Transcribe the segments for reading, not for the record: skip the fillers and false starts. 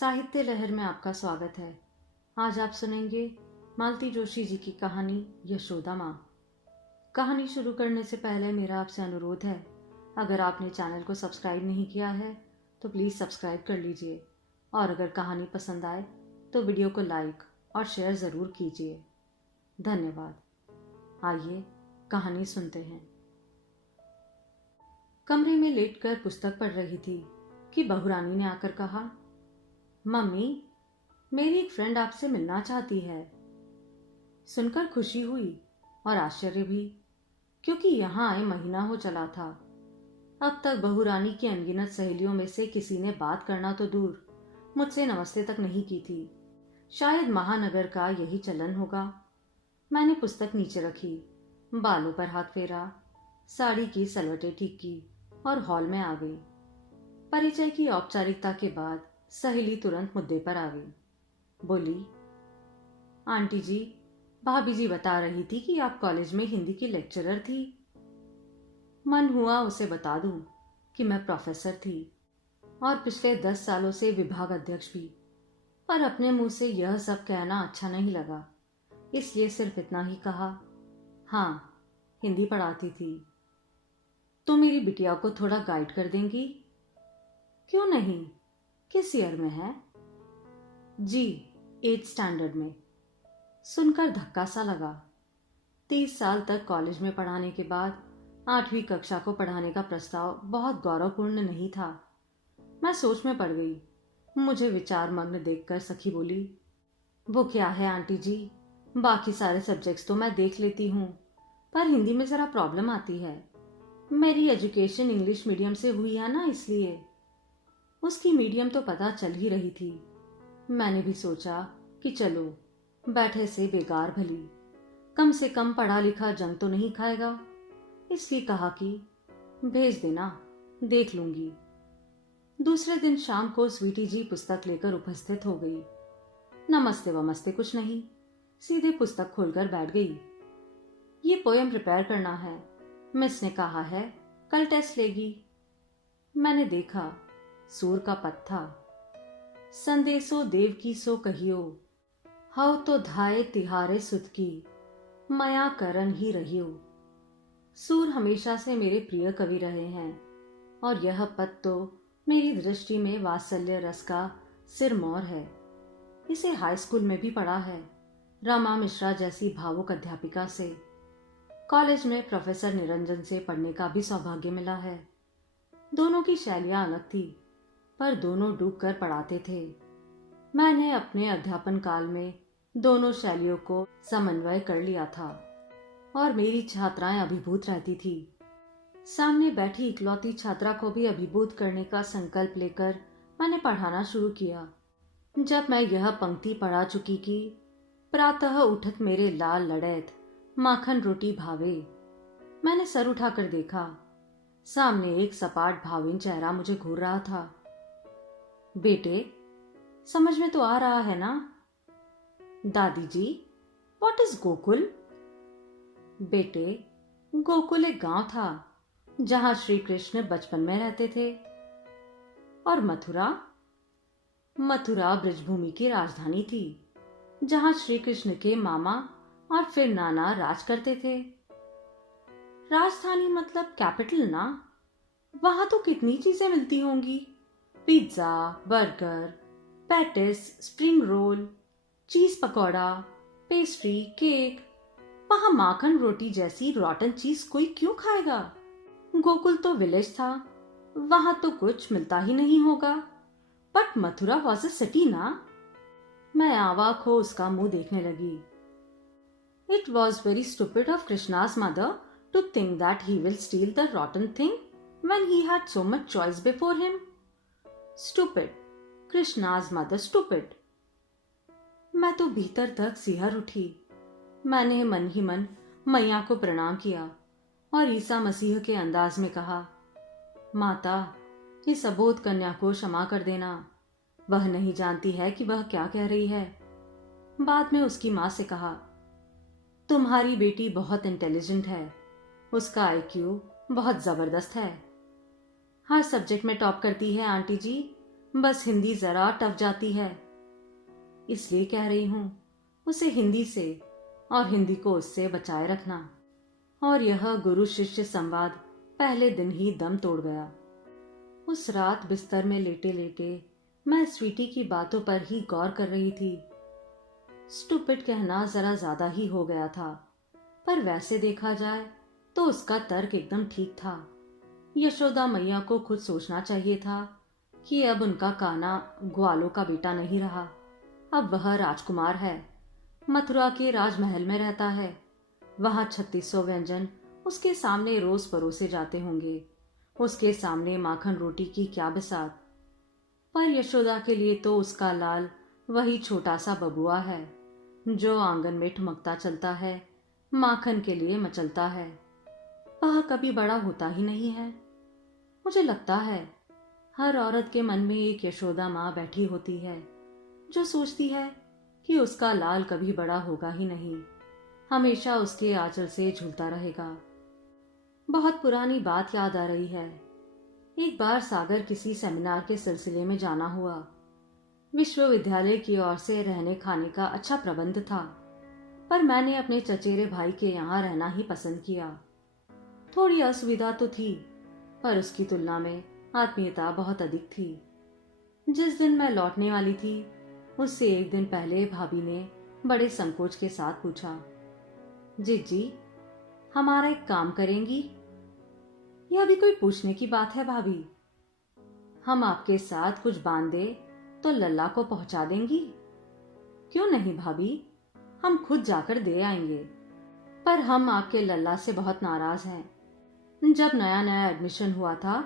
साहित्य लहर में आपका स्वागत है। आज आप सुनेंगे मालती जोशी जी की कहानी यशोदा माँ। कहानी शुरू करने से पहले मेरा आपसे अनुरोध है, अगर आपने चैनल को सब्सक्राइब नहीं किया है तो प्लीज़ सब्सक्राइब कर लीजिए, और अगर कहानी पसंद आए तो वीडियो को लाइक और शेयर ज़रूर कीजिए। धन्यवाद। आइए कहानी सुनते हैं। कमरे में लेटकर पुस्तक पढ़ रही थी कि बहुरानी ने आकर कहा, मम्मी, मेरी एक फ्रेंड आपसे मिलना चाहती है। सुनकर खुशी हुई और आश्चर्य भी, क्योंकि यहाँ आए महीना हो चला था। अब तक बहुरानी की अनगिनत सहेलियों में से किसी ने बात करना तो दूर, मुझसे नमस्ते तक नहीं की थी। शायद महानगर का यही चलन होगा। मैंने पुस्तक नीचे रखी, बालों पर हाथ फेरा, साड़ी की सलवटें ठीक की और हॉल में आ गई। परिचय की औपचारिकता के बाद सहेली तुरंत मुद्दे पर आ गई। बोली, आंटी जी, भाभी जी बता रही थी कि आप कॉलेज में हिंदी की लेक्चरर थी। मन हुआ उसे बता दूं कि मैं प्रोफेसर थी और पिछले 10 सालों से विभाग अध्यक्ष भी, पर अपने मुंह से यह सब कहना अच्छा नहीं लगा, इसलिए सिर्फ इतना ही कहा, हाँ, हिंदी पढ़ाती थी। तो मेरी बिटिया को थोड़ा गाइड कर देंगी? क्यों नहीं, किस ईयर में है? जी, 8th स्टैंडर्ड में। सुनकर धक्का सा लगा। 30 साल तक कॉलेज में पढ़ाने के बाद 8वीं कक्षा को पढ़ाने का प्रस्ताव बहुत गौरवपूर्ण नहीं था। मैं सोच में पड़ गई। मुझे विचार मग्न देखकर सखी बोली, वो क्या है आंटी जी, बाकी सारे सब्जेक्ट्स तो मैं देख लेती हूँ, पर हिंदी में जरा प्रॉब्लम आती है। मेरी एजुकेशन इंग्लिश मीडियम से हुई है ना, इसलिए। उसकी मीडियम तो पता चल ही रही थी। मैंने भी सोचा कि चलो, बैठे से बेकार भली, कम से कम पढ़ा लिखा जंग तो नहीं खाएगा, इसलिए कहा कि भेज देना, देख लूंगी। दूसरे दिन शाम को स्वीटी जी पुस्तक लेकर उपस्थित हो गई। नमस्ते वमस्ते कुछ नहीं, सीधे पुस्तक खोलकर बैठ गई। ये पोयम प्रिपेयर करना है, मिस ने कहा है, कल टेस्ट लेगी। मैंने देखा, सूर का पत्था, संदेशो देव की सो कहियो, हव तो धाये तिहारे सुत की, मया करन ही रहियो। सूर हमेशा से मेरे प्रिय कवि रहे हैं, और यह पद तो मेरी दृष्टि में वात्सल्य रस का सिरमौर है। इसे हाई स्कूल में भी पढ़ा है, रमा मिश्रा जैसी भावुक अध्यापिका से। कॉलेज में प्रोफेसर निरंजन से पढ़ने का भी सौभाग्य मिला है। दोनों की शैलियां अलग थी, पर दोनों डूब कर पढ़ाते थे। मैंने अपने अध्यापन काल में दोनों शैलियों को समन्वय कर लिया था, और मेरी छात्राएं अभिभूत रहती थी। सामने बैठी इकलौती छात्रा को भी अभिभूत करने का संकल्प लेकर मैंने पढ़ाना शुरू किया। जब मैं यह पंक्ति पढ़ा चुकी कि प्रातः उठत मेरे लाल लड़ैत, माखन रोटी भावे, मैंने सर उठाकर देखा। सामने एक सपाट भाविन चेहरा मुझे घूर रहा था। बेटे, समझ में तो आ रहा है ना? दादी जी, व्हाट इज गोकुल? बेटे, गोकुल एक गांव था जहां श्री कृष्ण बचपन में रहते थे। और मथुरा? मथुरा ब्रजभूमि की राजधानी थी, जहां श्री कृष्ण के मामा और फिर नाना राज करते थे। राजधानी मतलब कैपिटल ना? वहां तो कितनी चीजें मिलती होंगी, pizza, burger, patties, spring roll, चीज पकौड़ा, पेस्ट्री, केक। वहां माखन रोटी जैसी रॉटन चीज कोई क्यों खाएगा? गोकुल तो विलेज था, वहां तो कुछ मिलता ही नहीं होगा। But Mathura was a city ना? मैं आवाक हो उसका मुंह देखने लगी। It was very stupid of Krishna's mother to think that he will steal the rotten thing when he had so much choice before him. Stupid, Krishna's mother stupid. मैं तो भीतर तक सिहर उठी। मैंने मन ही मन मैया को प्रणाम किया और ईसा मसीह के अंदाज में कहा, माता, इस अबोध कन्या को क्षमा कर देना, वह नहीं जानती है कि वह क्या कह रही है। बाद में उसकी माँ से कहा, तुम्हारी बेटी बहुत इंटेलिजेंट है, उसका आईक्यू बहुत जबरदस्त है, हर सब्जेक्ट में टॉप करती है आंटी जी, बस हिंदी जरा टफ जाती है, इसलिए कह रही हूं उसे हिंदी से और हिंदी को उससे बचाए रखना। और यह गुरु शिष्य संवाद पहले दिन ही दम तोड़ गया। उस रात बिस्तर में लेटे लेटे मैं स्वीटी की बातों पर ही गौर कर रही थी। स्टूपिड कहना जरा ज्यादा ही हो गया था, पर वैसे देखा जाए तो उसका तर्क एकदम ठीक था। यशोदा मैया को खुद सोचना चाहिए था कि अब उनका कान्हा ग्वालों का बेटा नहीं रहा, अब वह राजकुमार है, मथुरा के राजमहल में रहता है। वहां 3600 व्यंजन उसके सामने रोज परोसे जाते होंगे, उसके सामने माखन रोटी की क्या बिसात। पर यशोदा के लिए तो उसका लाल वही छोटा सा बबुआ है जो आंगन में ठुमकता चलता है, माखन के लिए मचलता है। वह कभी बड़ा होता ही नहीं है। मुझे लगता है हर औरत के मन में एक यशोदा माँ बैठी होती है जो सोचती है कि उसका लाल कभी बड़ा होगा ही नहीं, हमेशा उसके आंचल से झूलता रहेगा। बहुत पुरानी बात याद आ रही है। एक बार सागर किसी सेमिनार के सिलसिले में जाना हुआ। विश्वविद्यालय की ओर से रहने खाने का अच्छा प्रबंध था, पर मैंने अपने चचेरे भाई के यहाँ रहना ही पसंद किया। थोड़ी असुविधा तो थी, पर उसकी तुलना में आत्मीयता बहुत अधिक थी। जिस दिन मैं लौटने वाली थी उससे एक दिन पहले भाभी ने बड़े संकोच के साथ पूछा, जीजी हमारा एक काम करेंगी? यह भी कोई पूछने की बात है भाभी? हम आपके साथ कुछ बांधे तो लल्ला को पहुंचा देंगी? क्यों नहीं भाभी, हम खुद जाकर दे आएंगे। पर हम आपके लल्ला से बहुत नाराज हैं। जब नया नया एडमिशन हुआ था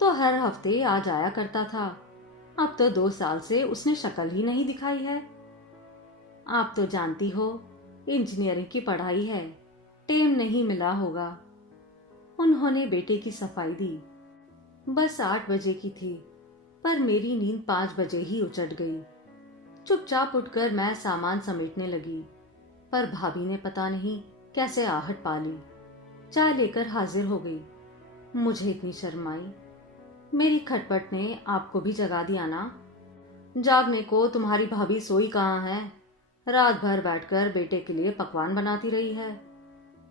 तो हर हफ्ते आ जाया करता था, अब तो 2 साल से उसने शक्ल ही नहीं दिखाई है। आप तो जानती हो इंजीनियरिंग की पढ़ाई है, टेम नहीं मिला होगा। उन्होंने बेटे की सफाई दी। बस 8 बजे की थी, पर मेरी नींद 5 बजे ही उचट गई। चुपचाप उठकर मैं सामान समेटने लगी, पर भाभी ने पता नहीं कैसे आहट पा ली। चाय लेकर हाजिर हो गई। मुझे इतनी शर्म आई। मेरी खटपट ने आपको भी जगा दिया ना? जागने को तुम्हारी भाभी सोई कहाँ है, रात भर बैठकर बेटे के लिए पकवान बनाती रही है,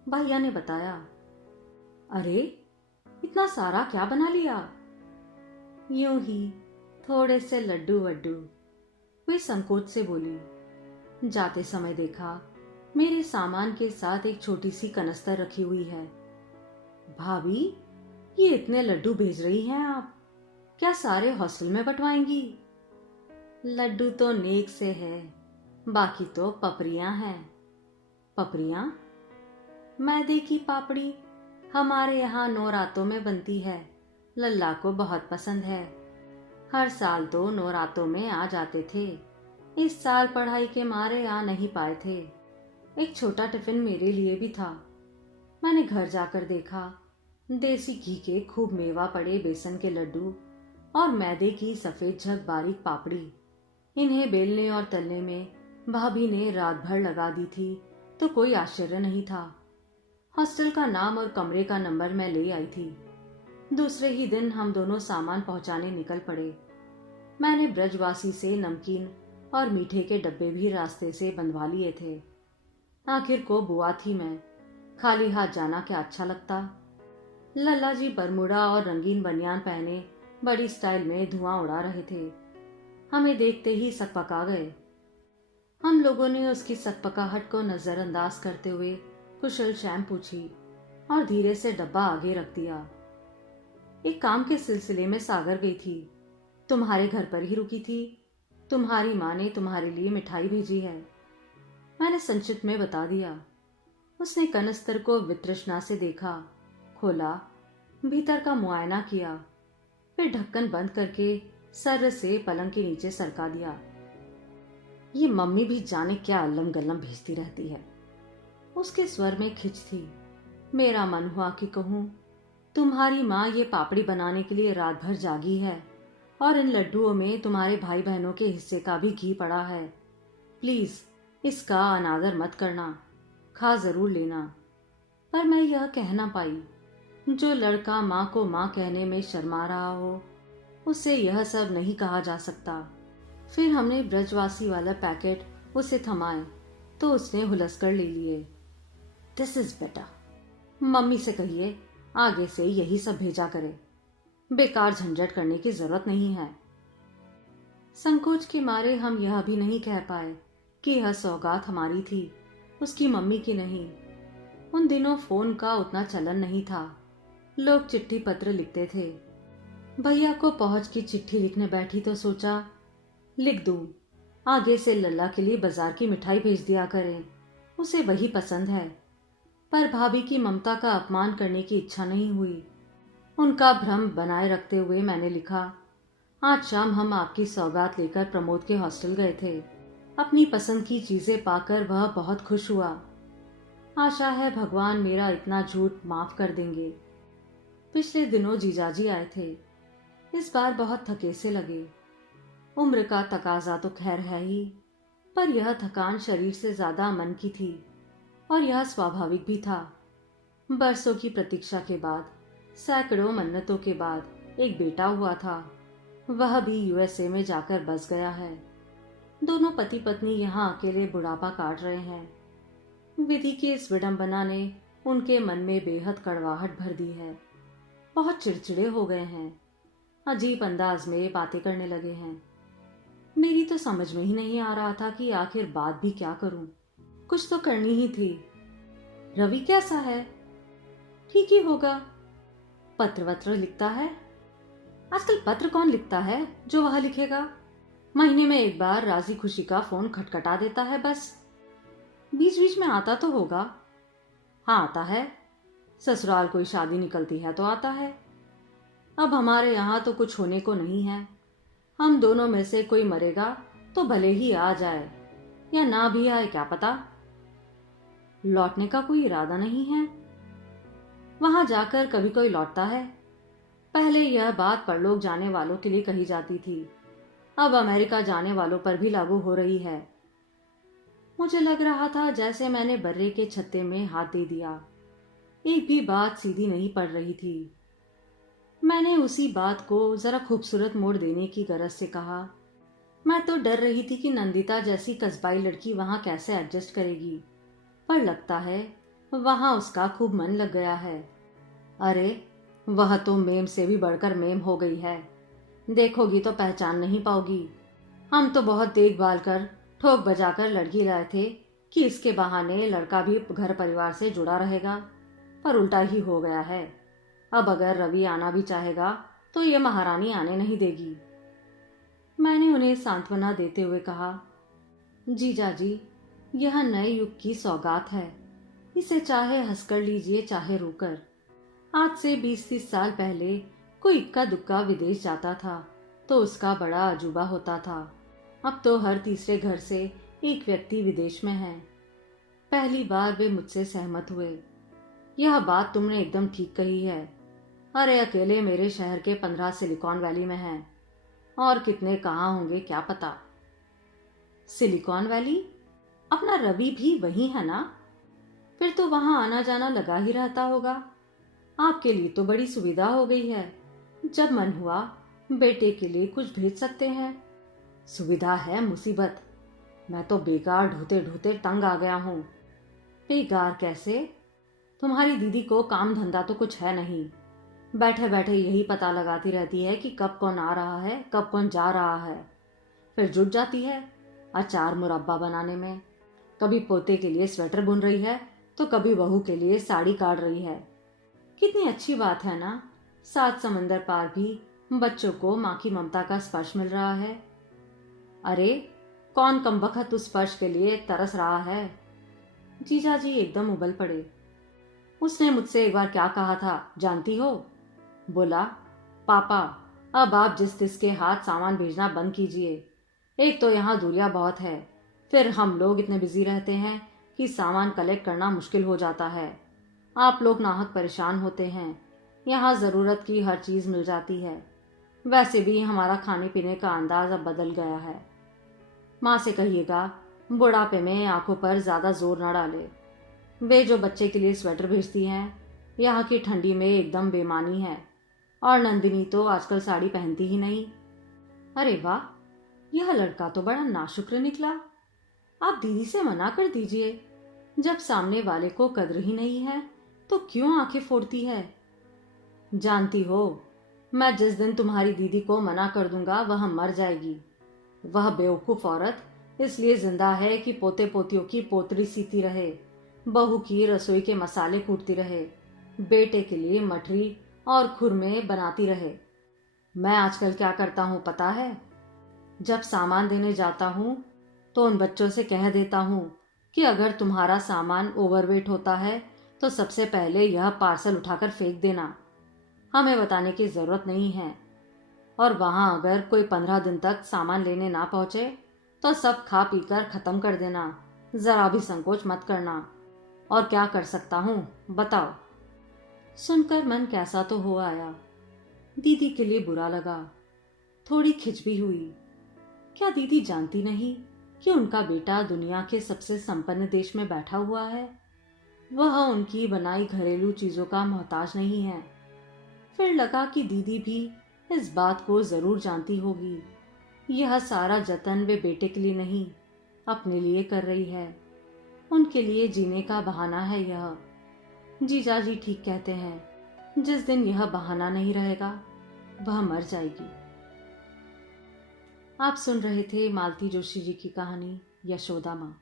भैया ने बताया। अरे इतना सारा क्या बना लिया? यूं ही थोड़े से लड्डू वड्डू, वे संकोच से बोली। जाते समय देखा मेरे सामान के साथ एक छोटी सी कनस्तर रखी हुई है। भाभी ये इतने लड्डू भेज रही हैं आप, क्या सारे हॉस्टल में बंटवाएंगी? लड्डू तो नेक से है, बाकी तो पपरियां हैं। पपरियां? मैदे की पापड़ी हमारे यहाँ नौरातों में बनती है, लल्ला को बहुत पसंद है। हर साल तो नौरातों में आ जाते थे, इस साल पढ़ाई के मारे आ नहीं पाए थे। एक छोटा टिफिन मेरे लिए भी था। मैंने घर जाकर देखा, देसी घी के खूब मेवा पड़े बेसन के लड्डू और मैदे की सफेद झग बारीक पापड़ी। इन्हें बेलने और तलने में भाभी ने रात भर लगा दी थी, तो कोई आश्चर्य नहीं था। हॉस्टल का नाम और कमरे का नंबर मैं ले आई थी। दूसरे ही दिन हम दोनों सामान पहुंचाने निकल पड़े। मैंने ब्रजवासी से नमकीन और मीठे के डब्बे भी रास्ते से बंधवा लिए थे। आखिर को बुआ थी मैं, खाली हाथ जाना क्या अच्छा लगता। लल्ला जी बरमुडा और रंगीन बनियान पहने बड़ी स्टाइल में धुआं उड़ा रहे थे। हमें देखते ही सकपका गए। हम लोगों ने उसकी सकपकाहट को नजरअंदाज करते हुए कुशल शैम पूछी और धीरे से डब्बा आगे रख दिया। एक काम के सिलसिले में सागर गई थी, तुम्हारे घर पर ही रुकी थी। तुम्हारी माँ ने तुम्हारे लिए मिठाई भेजी है, मैंने संक्षिप्त में बता दिया। उसने कनस्तर को वितृष्णा से देखा, खोला, भीतर का मुआयना किया, फिर ढक्कन बंद करके सर से पलंग के नीचे सरका दिया। ये मम्मी भी जाने क्या अल्लम गल्लम भेजती रहती है। उसके स्वर में खिंच थी। मेरा मन हुआ कि कहूं, तुम्हारी माँ ये पापड़ी बनाने के लिए रात भर जागी है और इन लड्डुओं में तुम्हारे भाई बहनों के हिस्से का भी घी पड़ा है। प्लीज इसका अनादर मत करना, खा जरूर लेना। पर मैं यह कह ना पाई। जो लड़का माँ को माँ कहने में शर्मा रहा हो, उससे यह सब नहीं कहा जा सकता। फिर हमने ब्रजवासी वाला पैकेट उसे थमाए तो उसने हुलसकर ले लिए। दिस इज बेटा, मम्मी से कहिए आगे से यही सब भेजा करे, बेकार झंझट करने की जरूरत नहीं है। संकोच के मारे हम यह भी नहीं कह पाए कि यह सौगात हमारी थी, उसकी मम्मी की नहीं। उन दिनों फोन का उतना चलन नहीं था, लोग चिट्ठी पत्र लिखते थे। भैया को पहुंच की चिट्ठी लिखने बैठी तो सोचा लिख दूं, आगे से लल्ला के लिए बाजार की मिठाई भेज दिया करें, उसे वही पसंद है। पर भाभी की ममता का अपमान करने की इच्छा नहीं हुई। उनका भ्रम बनाए रखते हुए मैंने लिखा, आज शाम हम आपकी सौगात लेकर प्रमोद के हॉस्टल गए थे। अपनी पसंद की चीजें पाकर वह बहुत खुश हुआ। आशा है भगवान मेरा इतना झूठ माफ कर देंगे। पिछले दिनों जीजाजी आए थे, इस बार बहुत थके से लगे। उम्र का तकाजा तो खैर है ही, पर यह थकान शरीर से ज्यादा मन की थी और यह स्वाभाविक भी था। बरसों की प्रतीक्षा के बाद, सैकड़ों मन्नतों के बाद एक बेटा हुआ था, वह भी यूएसए में जाकर बस गया है। दोनों पति पत्नी यहाँ अकेले बुढ़ापा काट रहे हैं। विधि की इस विडंबना ने उनके मन में बेहद कड़वाहट भर दी है। बहुत चिड़चिड़े हो गए हैं, अजीब अंदाज में बातें करने लगे हैं। मेरी तो समझ में ही नहीं आ रहा था कि आखिर बात भी क्या करूं। कुछ तो करनी ही थी। रवि कैसा है? ठीक ही होगा। पत्र वत्र लिखता है? आजकल पत्र कौन लिखता है जो वह लिखेगा। महीने में एक बार राजी खुशी का फोन खटखटा देता है बस। बीच बीच में आता तो होगा। हाँ आता है, ससुराल कोई शादी निकलती है तो आता है। अब हमारे यहाँ तो कुछ होने को नहीं है। हम दोनों में से कोई मरेगा तो भले ही आ जाए या ना भी आए क्या पता। लौटने का कोई इरादा नहीं है। वहां जाकर कभी कोई लौटता है? पहले यह बात परलोक जाने वालों के लिए कही जाती थी, अब अमेरिका जाने वालों पर भी लागू हो रही है। मुझे लग रहा था जैसे मैंने बर्रे के छत्ते में हाथ दे दिया। एक भी बात सीधी नहीं पड़ रही थी। मैंने उसी बात को जरा खूबसूरत मोड़ देने की गरज से कहा, मैं तो डर रही थी कि नंदिता जैसी कस्बाई लड़की वहां कैसे एडजस्ट करेगी, पर लगता है वहां उसका खूब मन लग गया है। अरे वह तो मेम से भी बढ़कर मेम हो गई है, देखोगी तो पहचान नहीं पाओगी। हम तो बहुत देखभाल कर ठोक बजाकर लड़की लाए थे कि इसके बहाने लड़का भी घर परिवार से जुड़ा रहेगा, पर उल्टा ही हो गया है। अब अगर रवि आना भी चाहेगा तो ये महारानी आने नहीं देगी। मैंने उन्हें सांत्वना देते हुए कहा, जीजा जी यह नए युग की सौगात है, इसे चाहे हंसकर लीजिए चाहे रोकर। आज से 20-30 साल पहले कोई इक्का दुक्का विदेश जाता था तो उसका बड़ा अजूबा होता था। अब तो हर तीसरे घर से एक व्यक्ति विदेश में है। पहली बार वे मुझसे सहमत हुए। यह बात तुमने एकदम ठीक कही है। अरे अकेले मेरे शहर के 15 सिलिकॉन वैली में हैं, और कितने कहाँ होंगे क्या पता। Silicon valley? अपना रवि भी वही है ना? फिर तो वहां आना जाना लगा ही रहता होगा। आपके लिए तो बड़ी सुविधा हो गई है, जब मन हुआ बेटे के लिए कुछ भेज सकते हैं। सुविधा है मुसीबत। मैं तो बेकार ढूंढते ढूंढते तंग आ गया हूँ। बेकार कैसे? तुम्हारी दीदी को काम धंधा तो कुछ है नहीं, बैठे बैठे यही पता लगाती रहती है कि कब कौन आ रहा है कब कौन जा रहा है। फिर जुट जाती है अचार मुरब्बा बनाने में। कभी पोते के लिए स्वेटर बुन रही है तो कभी बहू के लिए साड़ी काट रही है। कितनी अच्छी बात है ना, 7 समंदर पार भी बच्चों को माँ की ममता का स्पर्श मिल रहा है। अरे कौन कमबख्त उस स्पर्श के लिए तरस रहा है। जीजा जी एकदम उबल पड़े। उसने मुझसे एक बार क्या कहा था जानती हो? बोला, पापा अब आप जिस के हाथ सामान भेजना बंद कीजिए। एक तो यहाँ दूरियां बहुत है, फिर हम लोग इतने बिजी रहते हैं कि सामान कलेक्ट करना मुश्किल हो जाता है। आप लोग नाहक परेशान होते हैं, यहाँ ज़रूरत की हर चीज़ मिल जाती है। वैसे भी हमारा खाने पीने का अंदाज अब बदल गया है। माँ से कहिएगा बुढ़ापे में आंखों पर ज़्यादा जोर न डाले। वे जो बच्चे के लिए स्वेटर भेजती हैं यहाँ की ठंडी में एकदम बेमानी है। और नंदिनी तो आजकल साड़ी पहनती ही नहीं। अरे वाह, यह लड़का तो बड़ा नाशुक्र निकला। आप दीदी से मना कर दीजिए। जब सामने वाले को कद्र ही नहीं है तो क्यों आंखें फोड़ती है। जानती हो, मैं जिस दिन तुम्हारी दीदी को मना कर दूंगा वह मर जाएगी। वह बेवकूफ औरत इसलिए जिंदा है कि पोते पोतियों की पोतरी सीती रहे, बहू की रसोई के मसाले कूटती रहे, बेटे के लिए मठरी और खुरमे बनाती रहे। मैं आजकल क्या करता हूँ पता है? जब सामान देने जाता हूँ तो उन बच्चों से कह देता हूँ कि अगर तुम्हारा सामान ओवरवेट होता है तो सबसे पहले यह पार्सल उठाकर फेंक देना, हमें बताने की जरूरत नहीं है। और वहां अगर कोई 15 दिन तक सामान लेने ना पहुंचे तो सब खा पीकर खत्म कर देना, जरा भी संकोच मत करना। और क्या कर सकता हूँ बताओ। सुनकर मन कैसा तो हो आया। दीदी के लिए बुरा लगा, थोड़ी खिंच भी हुई। क्या दीदी जानती नहीं कि उनका बेटा दुनिया के सबसे संपन्न देश में बैठा हुआ है? वह उनकी बनाई घरेलू चीजों का मोहताज नहीं है। फिर लगा कि दीदी भी इस बात को जरूर जानती होगी। यह सारा जतन वे बेटे के लिए नहीं, अपने लिए कर रही है। उनके लिए जीने का बहाना है यह। जीजा जी ठीक कहते हैं, जिस दिन यह बहाना नहीं रहेगा वह मर जाएगी। आप सुन रहे थे मालती जोशी जी की कहानी यशोदा माँ।